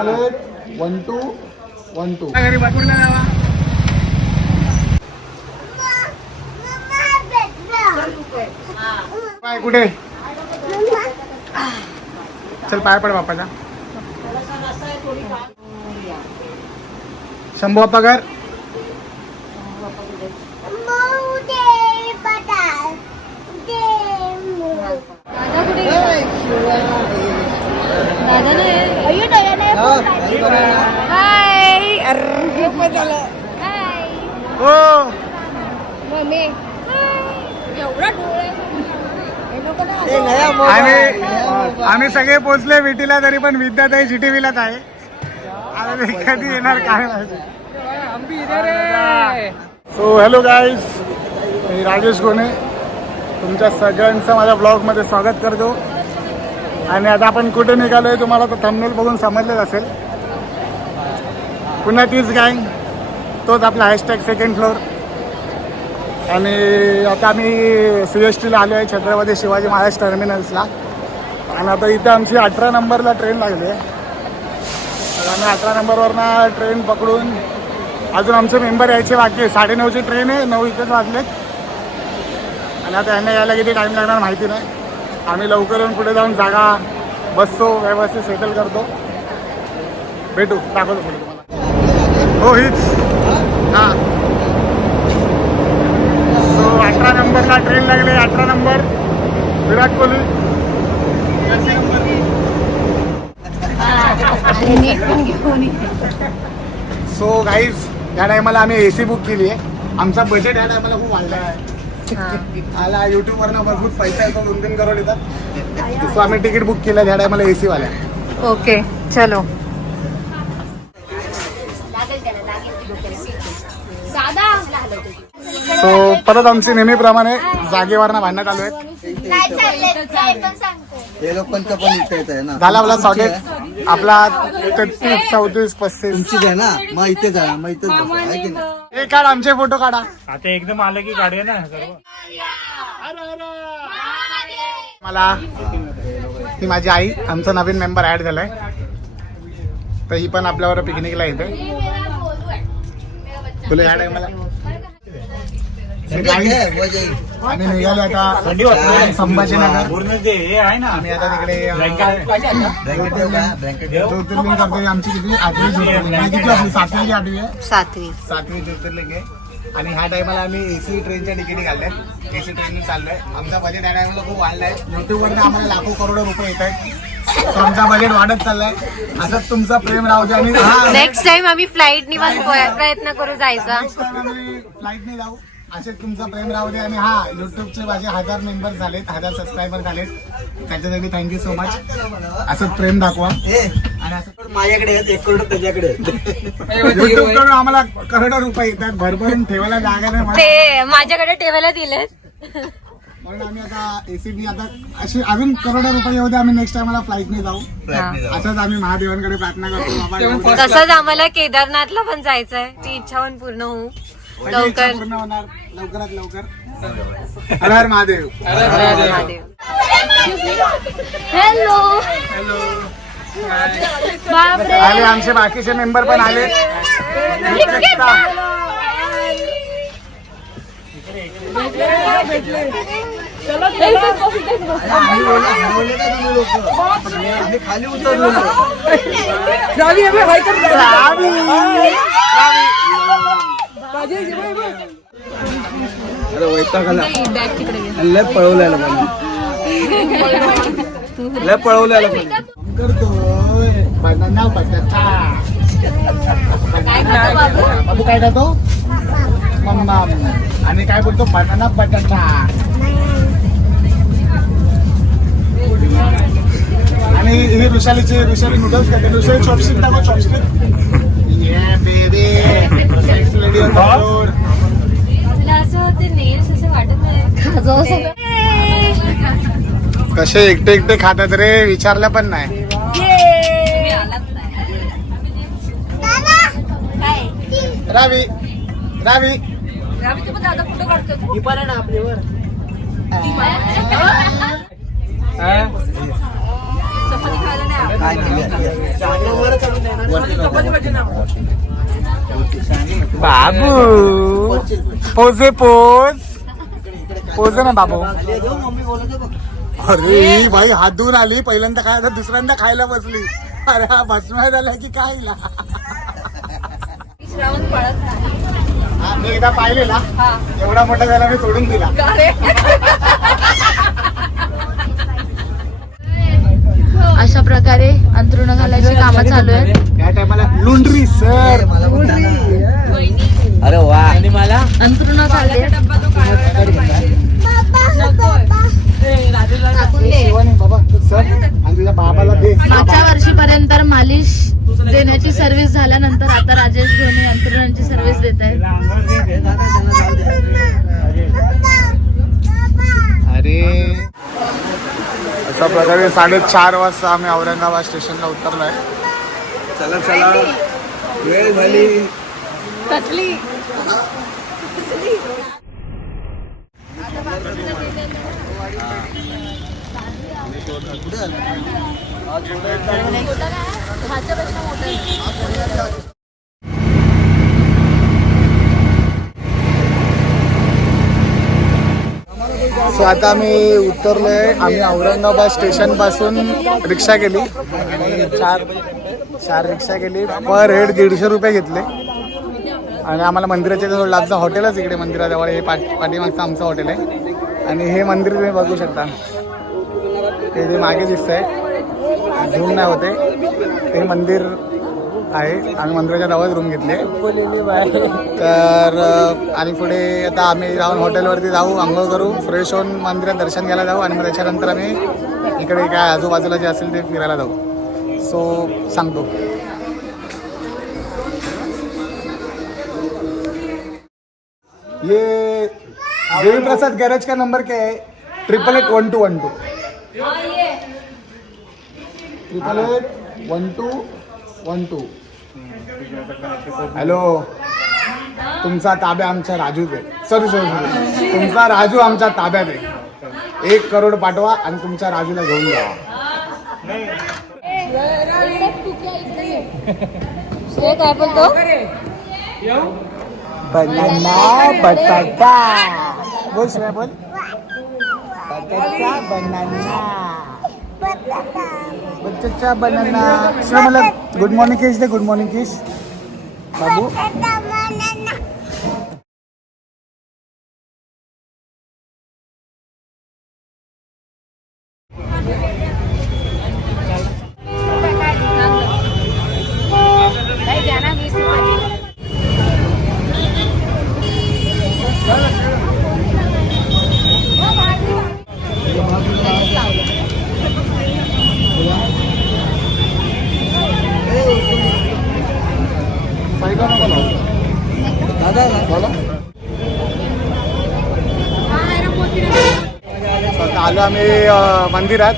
Chocolate 1 2 1 2 घरी बसून जावा. पाय कुठे चल पाय पड बापाचा. शंभू बाप्पा कर. दादा हो आम्ही सगळे पोचले विटीला, तरी पण विद्याताई GTV-लाच आहे. आता ते कधी येणार काय माहिती. सो हॅलो गाईज, मी राजेश गोने तुमच्या सगळ्यांचं माझ्या ब्लॉगमध्ये स्वागत करतो. आणि आता आपण कुठे निघालोय तुम्हाला तर थंबनेल बघून समजलेच असेल. पुन्हा तीच गँग, तोच आपला हॅशटॅग सेकंड फ्लोअर. आणि आता आम्ही CSTला आलो आहे, छत्रपती शिवाजी महाराज टर्मिनल्सला. आणि आता इथं आमची 18 नंबरला ट्रेन लागली आहे. तर आम्ही 18 नंबरवरनं ट्रेन पकडून अजून आमचे मेंबर यायचे बाकी आहे. 9:30ची ट्रेन आहे, 9 इथेच वाजलेत. आणि आता यांना यायला किती टाईम लागणार माहिती नाही. आम्ही लवकर येऊन पुढे जाऊन जागा बसतो, व्यवस्थित सेटल करतो. भेटू, दाखवतो पुढे तुम्हाला. हो हीच हां. सो 18 नंबरला ट्रेन लागली. 18 number Virat Kohli. So guys, या टायमाला आम्ही AC बुक केली आहे. आमचा बजेट या टायमाला खूप वाढला आहे. आला युट्यूबवरनं भरपूर पैसा येतो, 2-3 करोड येतात. सो आम्ही तिकीट बुक केलं ह्या टायमाला AC वाल्या. ओके चलो. सो परत आमची नेहमीप्रमाणे जागेवरनं भांडण्यात आलो आहेत. हे लोकांचं पण इथे येत आहे ना. झाला आपला सॉकेट आपला 33 34 35 तुमचीच आहे ना, मग इथे जा, मग इथेच बसा, आहे की नाही? हे काढ, आमचे फोटो काढा. आता एकदम आलं की काढूया ना सर्व. मला ही माझी आई, आमचा नवीन मेंबर ऍड झालाय. तर ही पण आपल्यावर पिकनिकला येते. तुला ह्या टायमाला आम्ही निघालो आता संभाजीनगर. पूर्ण जे हे आहे ना, आम्ही आता तिकडे ब्लँकेट ज्योतिर्लिंग करतोय. आमची किती 8वी ज्योतिर्लिंग, किती आपली 7वी की 8वी आहे? 7वी ज्योतिर्लिंग आहे. आणि ह्या टायमाला आम्ही AC ट्रेनच्या तिकीट घालल्यात. AC ट्रेनने चाललोय. आमचा बजेट ह्या टायमाला खूप वाढलाय. युट्यूबवरनं आम्हाला लाखो करोडो रुपये येत आहेत. तर आमचा बजेट वाढत चाललाय. असंच तुमचा प्रेम राहू दे. आणि नेक्स्ट टाइम आम्ही फ्लाईटनी प्रयत्न करू जायचा. फ्लाईटने जाऊ. असेच तुमचा प्रेम राहू दे. आणि हा, युट्यूबचे माझे 1000 मेंबर झालेत, 1000 सबस्क्रायबर झालेत. त्याच्यासाठी थँक्यू सो मच. असंच प्रेम दाखवा. आणि असं माझ्याकडे 1 करोड त्याच्याकडे. युट्यूब कडून आम्हाला करोडो रुपये येतात. भरभरून ठेवायला जागा नाही. ते माझ्याकडे ठेवायला दिलेत. म्हणून आम्ही आता ACB आता अशी अजून करोडो रुपये येऊ दे. आम्ही नेक्स्ट टाइमला फ्लाईटने जाऊ. असंच आम्ही महादेवांकडे प्रार्थना करतो. बाबा तसंच आम्हाला केदारनाथला पण जायचंय. ती इच्छा पण पूर्ण होऊ लवकर. पूर्ण होणार लवकरात लवकर. हर हर महादेव. महादेव. Hello hello. बापरे. आले आमचे बाकीचे मेंबर पण आले. खाली उतरलो. अरे वैतागाला लय पळवल्याला लय पळवल्याला करतोय बनाना बटाटा. बाबू काय खातो? मम्मा. आणि काय बोलतो? बनाना बटाटा. आणि ही ऋषाली नूडल्स खाते. ऋषाली चॉपस्टिक टाको. चॉपस्टिक. ये baby sex lady on the floor. कसे एकटे एकटे खातात रे, विचारलं पण नाही. रावी रावी बाबू पोजे पोज ना बाबू. अरे ही बाई हात धुवून आली, पहिल्यांदा खायला दुसऱ्यांदा खायला बसली. अरे हा भस्मा झाला की काय हिला? मी एकदा पाहिलेला, एवढा मोठा झाला मी सोडून दिला. अशा प्रकारे अंथरुण घालायची कामं चालू आहेत. त्या टायमाला लुंड्री सर. अरे वा. आणि मला अंथरुण झाले. बाबा सर आणि तुझ्या बाबाला दे. मागच्या वर्षीपर्यंत मालिश देण्याची सर्व्हिस झाल्यानंतर आता राजेश धोनी अंथरुणांची सर्व्हिस देत आहेत. अरे अशा प्रकारे 4:30 वाजता आम्ही औरंगाबाद स्टेशनला उतरलोय. चला चला वेळ झाली. कसली सो आता आम्ही उतरलोय. आम्ही औरंगाबाद स्टेशन पासून रिक्षा केली आणि चार रिक्षा केली. पर हेड 150 रुपये घेतले आणि आम्हाला मंदिराच्या जवळ लागतं. हॉटेलच इकडे मंदिराजवळ हे पाठीमागचं आमचं हॉटेल आहे. आणि हे मंदिर तुम्ही बघू शकता, ते मागे दिसतंय, झूम नाही होते, ते मंदिर आहे. आम्ही मंदिराच्या जवळच रूम घेतले. तर आणि पुढे आता आम्ही जाऊन हॉटेलवरती जाऊ, आंघोळ करू, फ्रेश होऊन मंदिरात दर्शन घ्यायला जाऊ आणि मग त्याच्यानंतर आम्ही इकडे काय आजूबाजूला जे असेल ते फिरायला जाऊ. सो सांगतो. ये देवी प्रसाद गैरेज का नंबर क्या है? 888-1212 888-1212. हॅलो, तुमचा ताब्या आमच्या राजूत आहे. सॉरी तुमचा राजू आमच्या ताब्यात आहे. 1 करोड पाठवा आणि तुमच्या राजूला घेऊन जावा. काय बोलतो? बनाना बटाटा बोल शिवाय बोल. बटाटा बनाना बटाटा बनाना. शिवाय मला गुड मॉर्निंग किस दे. गुड मॉर्निंग किस बाबू. आलो आम्ही मंदिरात.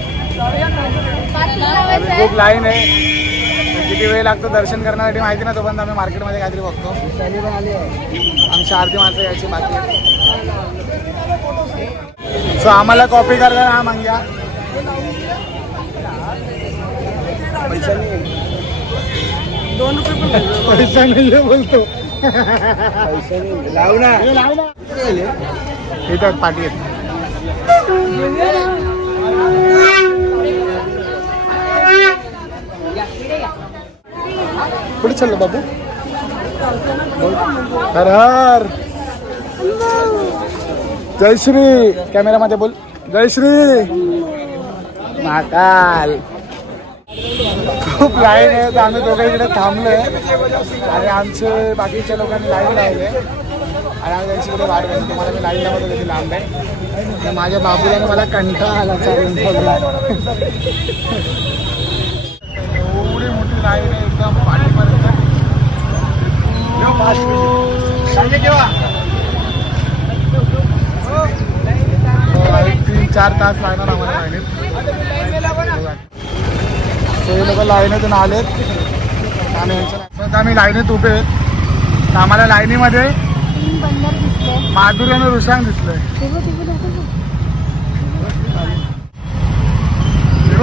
खूप लाईन आहे. किती वेळ लागतो दर्शन करण्यासाठी माहिती ना. तोपर्यंत आम्ही मार्केटमध्ये काहीतरी बघतो. आमची आरती माणसं यायची बाकी आहे. सो आम्हाला कॉपी करताना हा मागया पैसा नाही बोलतो. लाव ना. इथं पाठी आहेत. कुठे चाललं बाबू? हर हर जय श्री. कॅमेरामध्ये बोल जय श्री महाकाल. खूप लाईन आहे. तर आम्ही दोघं इकडे थांबलोय आणि आमचे बाकीच्या लोकांनी लाईन लावले आणि आम्ही त्यांच्याकडे वाट बघतो. तुम्हाला मी लाईन लावतो किती लांब आहे. तर माझ्या बाबूला मला कंटाळा आला चालून. एवढी मोठी लाईन आहे एकदम पाठीपर्यंत. 3-4 तास लागणार आम्हाला लाईनीत. हे लोक लाईनीतून आलेत आणि आम्ही लाईनीत उभे आहेत. आम्हाला लाईनीमध्ये माधुरी आणि ऋषांक दिसलंय.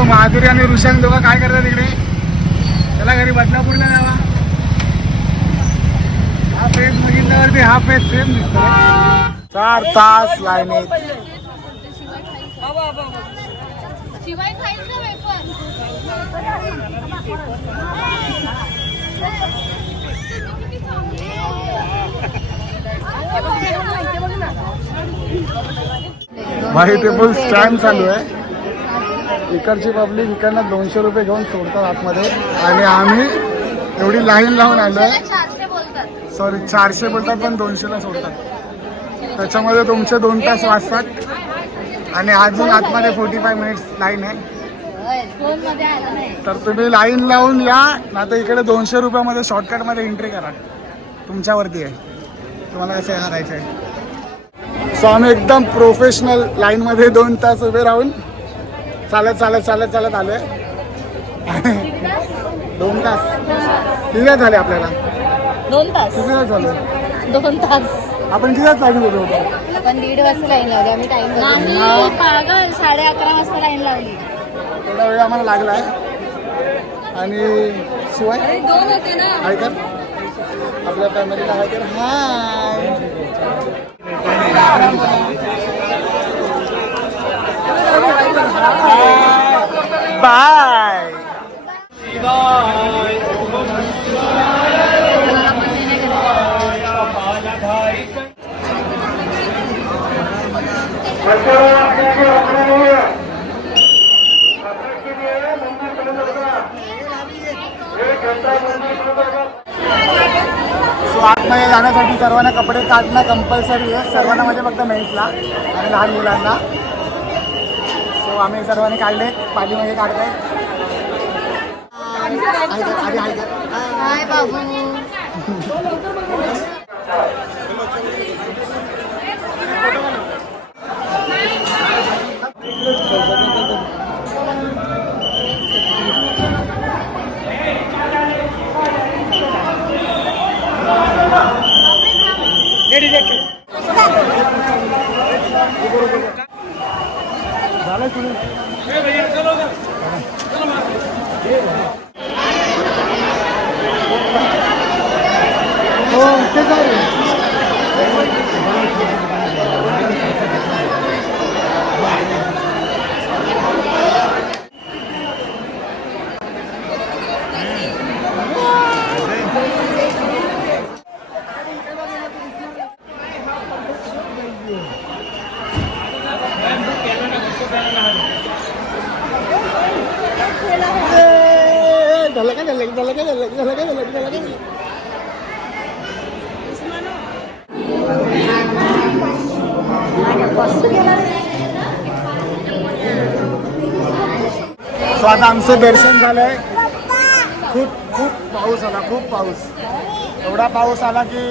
माधुरी आणि ऋषांक दोघं काय करतात तिकडे? त्याला घरी बदलापूरला जावा. हा फेस बघितल्यावरती हा फेस सेम दिसतो. 4 तास लाईनीत. शिवाय खाईल का वेफर? भाई ते फुल स्कॅम चालू आहे. इकडची पब्लिक इकडनं 200 रुपये घेऊन सोडतात आतमध्ये आणि आम्ही एवढी लाईन लावून आलोय. 400 बोलतात. सॉरी 400 बोलतात पण 200ला सोडतात. त्याच्यामध्ये तुमचे 2 तास वाचतात आणि अजून आतमध्ये 45 मिनिट्स लाईन आहे. फोन मध्ये आला नाही. तर तुम्ही लाईन लावून या ना तर इकडे 200 रुपयामध्ये शॉर्टकटमध्ये एंट्री करा. तुमच्यावरती आहे तुम्हाला कसं करायचं आहे. सो आम्ही एकदम प्रोफेशनल लाईनमध्ये 2 तास उभे राहून चालत चालत चालत चालत आलोय. 2 तास किती तास झाले आपल्याला? 2 तास. किती तास झाले? 2 तास. आपण किती तास चालू होतो? आपण 1:30 वाजता लाईन लावली. आम्ही टाइम नाही पागल 11:30 वाजता लाईन लावली. थोडा वेळ आम्हाला लागला आहे. आणि शिवाय 2 होते ना. हाय कर आपल्या फॅमिलीला हाय कर. Hi bye. सो आतमध्ये जाण्यासाठी सर्वांना कपडे काढणं कंपल्सरी आहे. सर्वांना म्हणजे फक्त मेन्सला आणि लहान मुलांना. सो आम्ही सर्वांनी काढले. पाठीमध्ये काढताय. हाय बाबू. झालं सुरू. हो ते चालेल. सो आता आमचं दर्शन झालंय. खूप खूप पाऊस आला. खूप पाऊस. एवढा पाऊस आला की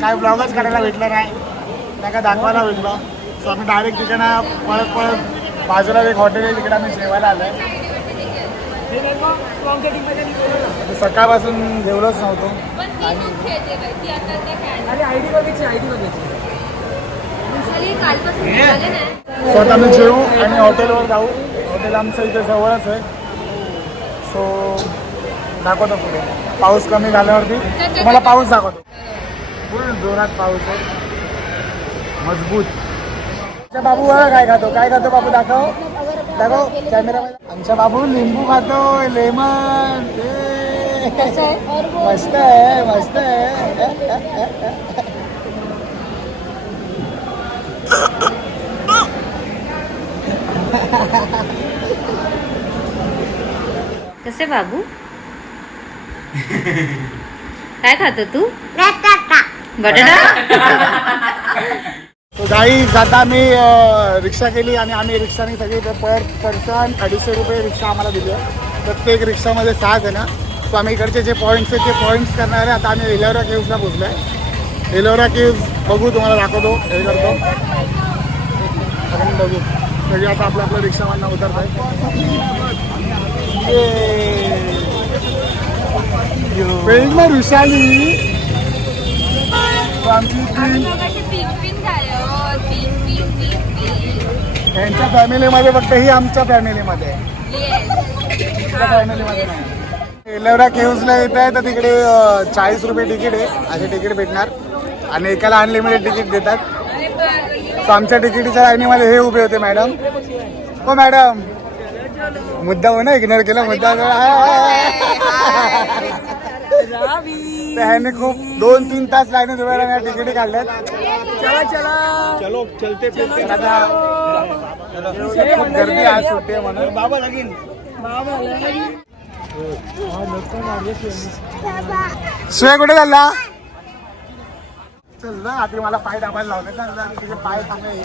काय ब्लॉगच करायला भेटलं नाही का दाखवायला भेटलं. सो आम्ही डायरेक्ट तिकडनं पळत पळत बाजूला एक हॉटेल आहे तिकडे आम्ही जेवायला आलोय. सकाळपासून जेवलोच नव्हतो. सो आता आम्ही जेवू आणि हॉटेलवर जाऊ. हॉटेल आमचं इथे जवळच आहे. सो दाखवतो पुढे. पाऊस कमी झाल्यावरती तुम्हाला पाऊस दाखवतो. फुल जोरात पाऊस आहे. मजबूत. आमचा बाबू काय खातो? काय खातो बाबू? दाखव दाखव कॅमेरा. आमचा बाबू लिंबू खातो. लेमन. मस्त आहे मस्त आहे. कसे बाबू? काय खातो तू? बटाटा. गाईज आता मी रिक्षा केली आणि आम्ही रिक्षाने सगळी पर पर्सन 250 रुपये रिक्षा आम्हाला दिली आहे. प्रत्येक रिक्षामध्ये 6 जण. सो आम्ही इकडचे जे पॉईंट्स आहेत ते पॉईंट्स करणार आहे. आता आम्ही एलोरा केव्जला पोहोचलो आहे. एलोरा केव्ज बघू तुम्हाला दाखवतो. हे करतो आपण बघू. सगळे आता आपलं आपलं रिक्षामधनं उतरत आहे. मग ऋषाली आमची त्यांच्या फॅमिलीमध्ये फक्त ही आमच्या फॅमिलीमध्ये फॅमिलीमध्ये नाही. एलोरा केव्हजला येत आहे तर तिकडे 40 रुपये तिकीट आहे. असे तिकीट भेटणार आणि एकाला अनलिमिटेड तिकीट देतात. सो आमच्या तिकीटच्या लाईनीमध्ये हे उभे होते मॅडम. हो मॅडम, मुद्दा हो ना इग्नोर केला मुद्दा. त्याने खूप 2-3 तास लाईनीत उभे राहून तिकीट काढल्यात. चलो चलते फिरते खूप गर्दी आज सुट्टी आहे म्हणून. बाबा लागीन श्रेय कुठे चालला? चल ना आधी मला पाय दाबायला लावले ना, तिथे पाय चांगले हे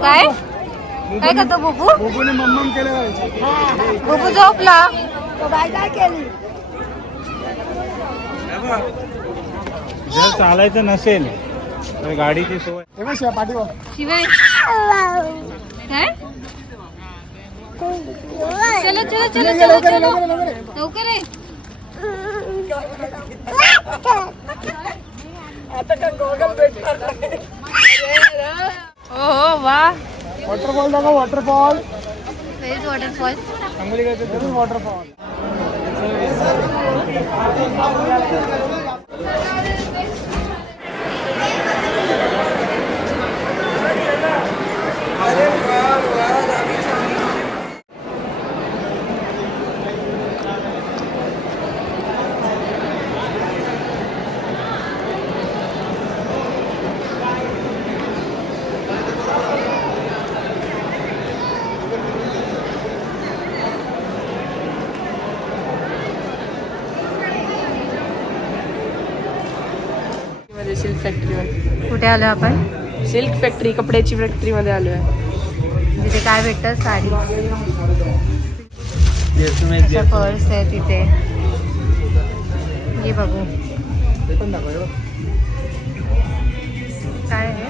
काय काय करतो बुबू? बुबूने मम्मम केलं. बुबू झोपला. जर चालायचं नसेल तर गाडीची सोय. हे बघ शिवा पाठीवर. शिवाय काय? चलो चलो चलो चलो चलो लवकर आहे. हो वा. वॉटरफॉल दाखव. Waterfall waterfall waterfall. Silk factory. कुठे आलो आपण? सिल्क फॅक्टरी, कपड्याची फॅक्टरी मध्ये आलो आहे. तिथे काय भेटतं? साडी, पर्स आहे तिथे. हे बघू काय आहे.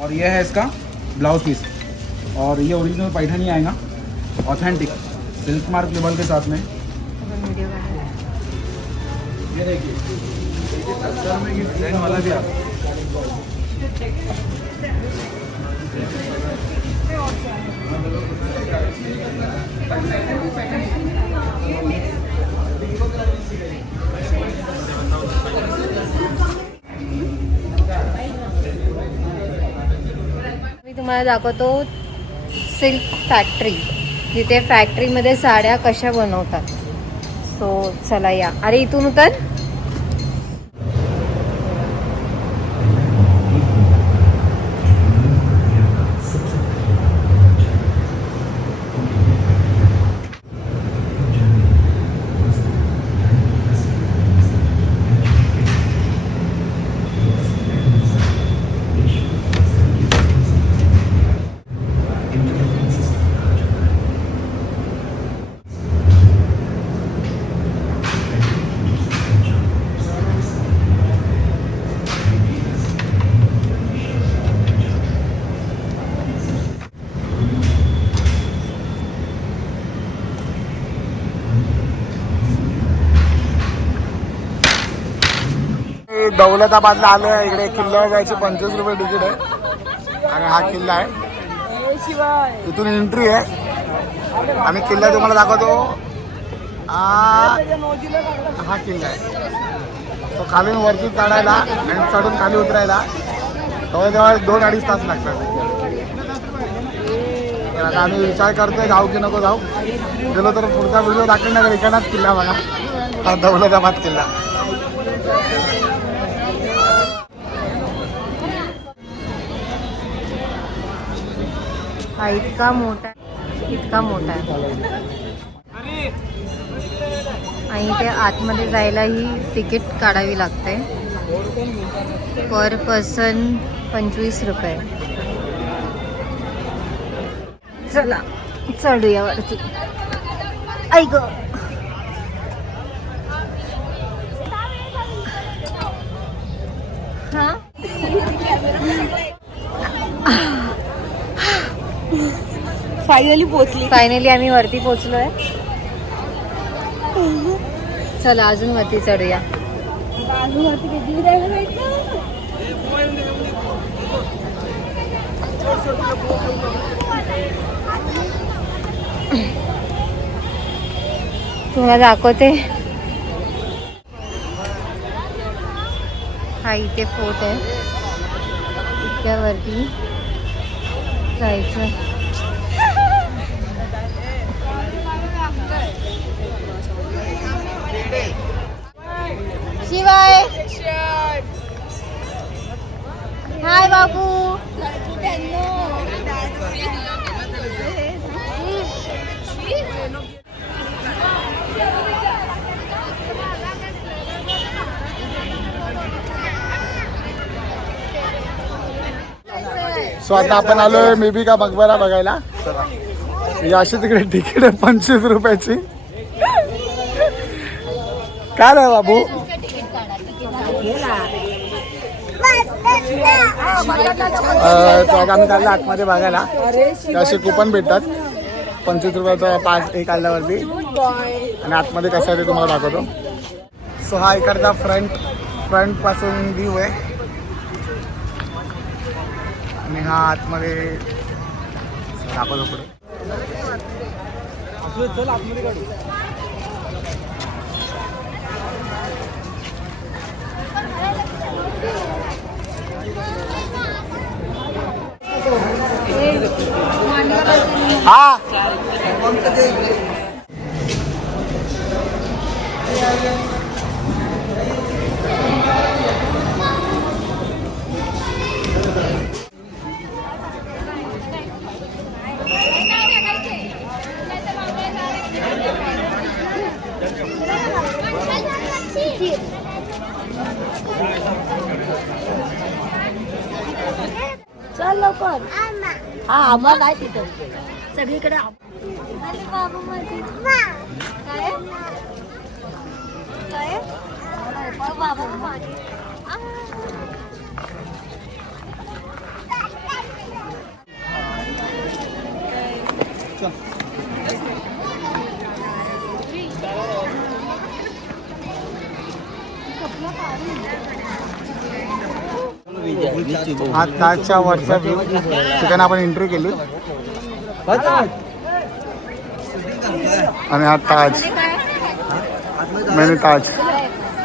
और ये है इसका ब्लाउज पीस और ये ओरिजिनल पैठनी आएगा, ऑथेंटिक सिल्क मार्क लेबल के साथ में. व्हिडिओ आहे. ये देखिए अस्तर में ये डिजाइन वाला भी आता है. मी तुम्हाला दाखवतो सिल्क फॅक्टरी, जिथे फॅक्टरीमध्ये साड्या कशा बनवतात. सो चला या. अरे इथून उतर. दौलताबादला आलो आहे. इकडे किल्ल्यावर जायची 25 रुपये तिकीट आहे आणि हा किल्ला आहे. इथून एंट्री आहे आणि किल्ला तुम्हाला दाखवतो. हा किल्ला आहे. तो खालून वरती चढायला आणि चढून खाली उतरायला जवळजवळ 2-2.5 तास लागतात. तर आता आम्ही विचार करतोय जाऊ की नको जाऊ. गेलो तर पुढचा व्हिडिओ दाखवणार इकडनाच किल्ला बघा. हा दौलताबाद किल्ला. हा इतका मोठा आहे. आणि ते आतमध्ये जायलाही तिकीट काढावी लागते. पर पर्सन 25 रुपये. चला चढूया वरती. ऐक हा फायनली आम्ही वरती पोहोचलोय. चला अजून वरती चढूया. तुम्हाला दाखवते. हा इथे फोर्ट आहे. इतक्या वरती जायचं. शिवाय हाय बाबू. सो आता आपण आलोय मेबी का मकबरा बघायला. अशी तिकडे तिकीट आहे 25 रुपयाची. काय रे बाबू. आम्ही काढला आतमध्ये बघायला. असे कुपन भेटतात 25 रुपयाचा 5 एक काढल्यावरती. आणि आतमध्ये कसं आहे ते तुम्हाला दाखवतो. सो हा इकडचा फ्रंट पासून व्ह्यू आहे. आणि हा आतमध्ये दाखवतो पुढे. चल आतमध्ये काढू. हा चल लवकर. हा आम्हाला आहे तिथं सगळीकडे. हा ताजच्या वरचा व्ह्यू. ठिकाणी आपण एंट्री केली. आणि हा ताज मैंने ताज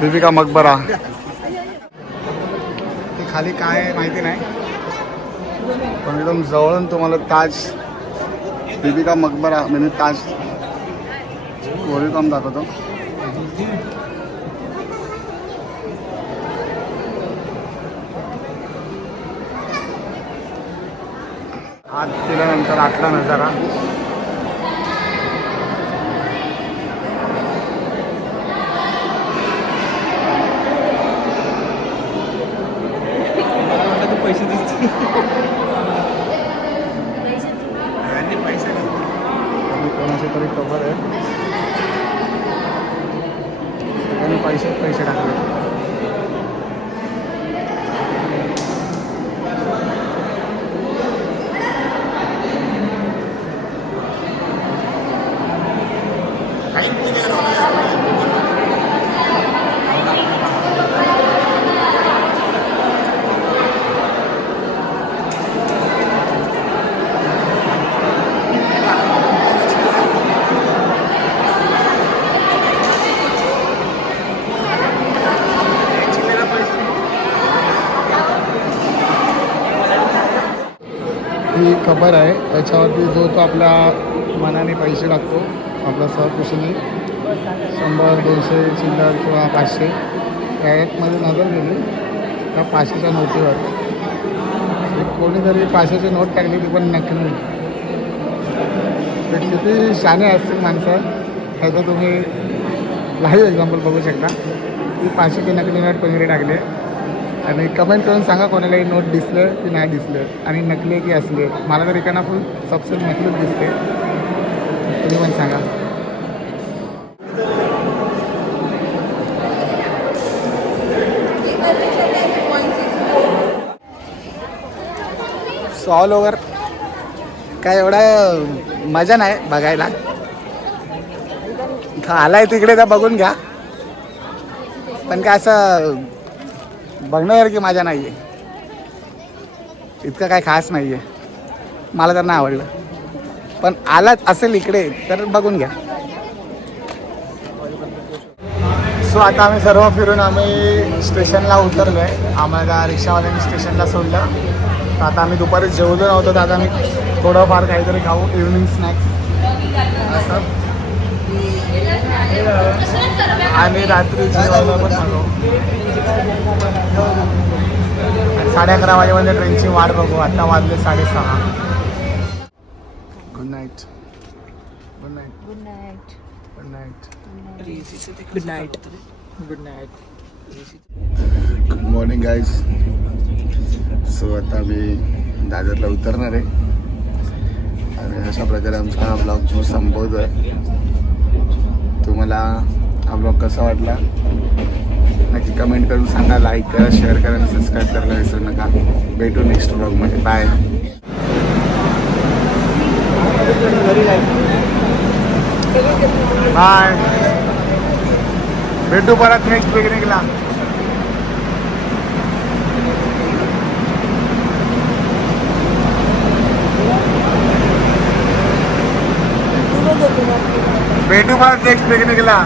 बीबी का मकबरा. ते खाली काय आहे माहिती नाही, पण एकदम जवळून तुम्हाला ताज बीबी का मकबरा मैंने ताज काम दाखवतो. आत गेल्यानंतर आतला नजारा. पैसे दिसते. कोणाचे तरी खबर आहे आणि पैसे टाकले. ही खबर आहे त्याच्यावरती जो तो आपल्या मनाने पैसे टाकतो आपल्या सहकुशीने 100, 200 चिल्लर किंवा 500 त्यामध्ये नजर गेली त्या 500च्या नोटीवर. कोणीतरी 500ची नोट टाकली ती पण नकली. ते किती शाणे असतील माणसं ह्याचं तुम्ही लाईव्ह एक्झाम्पल बघू शकता. ती 500ची नकली नोट कोणीतरी टाकली. आणि कमेंट करून सांगा कोणालाही नोट दिसलं की नाही दिसलं आणि नकली की असले. मला तर एकाना फुल सबसे नकलीच दिसते. तुम्ही पण सांगा. सो ऑल ओव्हर काय एवढा मजा नाही बघायला. आलाय तिकडे तर बघून घ्या, पण काय असं बघण्यासारखी मजा नाही आहे. इतकं काय खास नाही आहे, मला तर नाही आवडलं. पण आलाच असेल इकडे तर बघून घ्या. सो आता आम्ही सर्व फिरून आम्ही स्टेशनला उतरलो आहे. आम्हाला रिक्षावाल्यांनी स्टेशनला सोडलं. तर आता आम्ही दुपारी जेवलो नव्हतो, तर आता आम्ही थोडंफार काहीतरी खाऊ, इव्हनिंग स्नॅक्स असं. आणि रात्री जेवायला पण खाऊ. 11:30 वाजेपर्यंत ट्रेनची वाट बघू. आता वाजले 6:30. Good night. Good night. Good night. Good night. Good night. Good night. Good morning guys. So आता मी दादरला उतरणार आहे आणि अशा प्रकारे आमचा हा ब्लॉग जो संपवतो आहे. तुम्हाला हा ब्लॉग कसा वाटला नक्की कमेंट करून सांगा. लाईक करा, शेअर करा आणि सबस्क्राईब करायला विसरू नका. भेटू नेक्स्ट ब्लॉगमध्ये. Bye bye. भेटू परत नेक्स्ट पिकनिकला. भेटू परत नेक्स्ट पिकनिकला.